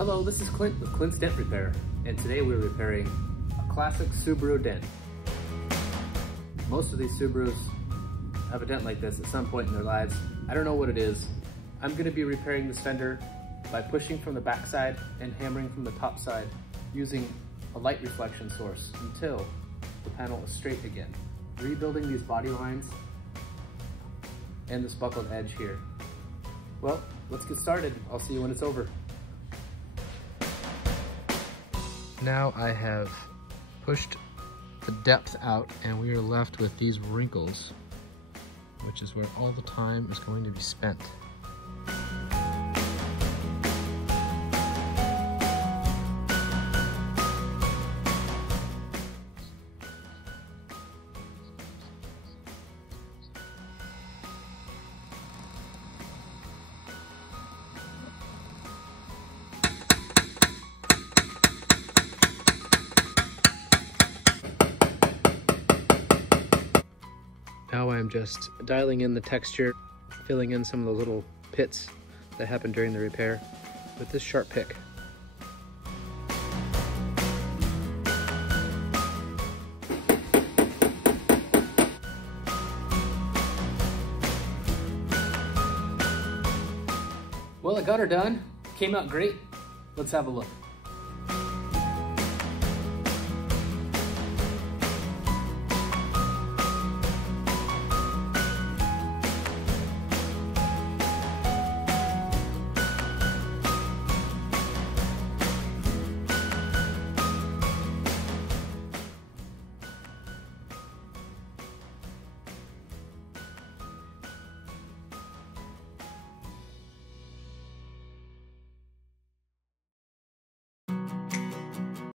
Hello, this is Clint with Clint's Dent Repair, and today we're repairing a classic Subaru dent. Most of these Subarus have a dent like this at some point in their lives. I don't know what it is. I'm going to be repairing this fender by pushing from the back side and hammering from the top side using a light reflection source until the panel is straight again. Rebuilding these body lines and this buckled edge here. Well, let's get started. I'll see you when it's over. Now I have pushed the depth out and we are left with these wrinkles, which is where all the time is going to be spent. Now I'm just dialing in the texture, filling in some of the little pits that happened during the repair with this sharp pick. Well, I got her done. Came out great. Let's have a look.